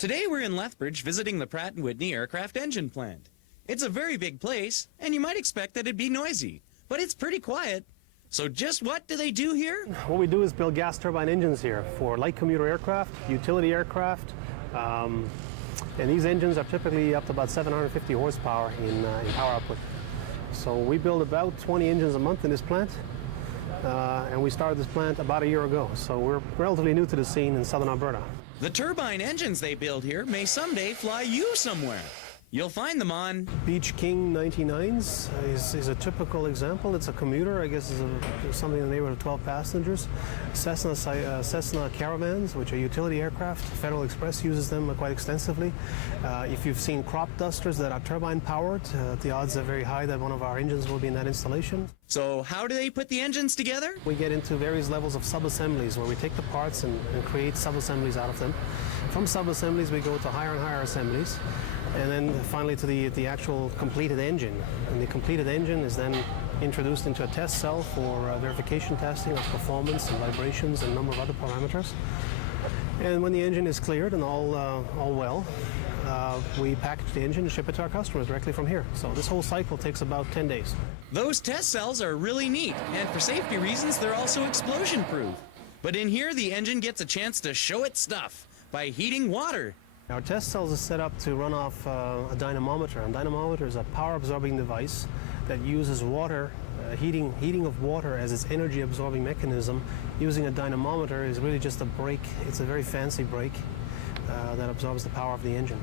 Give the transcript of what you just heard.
Today we're in Lethbridge visiting the Pratt and Whitney aircraft engine plant. It's a very big place, and you might expect that it'd be noisy, but it's pretty quiet. So just what do they do here? What we do is build gas turbine engines here for light commuter aircraft, utility aircraft, and these engines are typically up to about 750 horsepower in power output. So we build about 20 engines a month in this plant, and we started this plant about a year ago, so we're relatively new to the scene in southern Alberta. The turbine engines they build here may someday fly you somewhere. You'll find them on Beach King 99s is a typical example. It's a commuter, I guess is something in the neighborhood of 12 passengers. Cessna Caravans, which are utility aircraft. Federal Express uses them quite extensively. If you've seen crop dusters that are turbine powered, the odds are very high that one of our engines will be in that installation. So how do they put the engines together? We get into various levels of sub-assemblies where we take the parts and create sub-assemblies out of them. From sub-assemblies we go to higher and higher assemblies, and then finally to the actual completed engine. And the completed engine is then introduced into a test cell for verification testing of performance and vibrations and a number of other parameters. And when the engine is cleared and all well, we package the engine and ship it to our customers directly from here. So this whole cycle takes about 10 days. Those test cells are really neat, and for safety reasons they're also explosion-proof. But in here the engine gets a chance to show its stuff by heating water. Our test cells are set up to run off a dynamometer. A dynamometer is a power-absorbing device that uses water, heating of water as its energy-absorbing mechanism. Using a dynamometer is really just a brake. It's a very fancy brake that absorbs the power of the engine.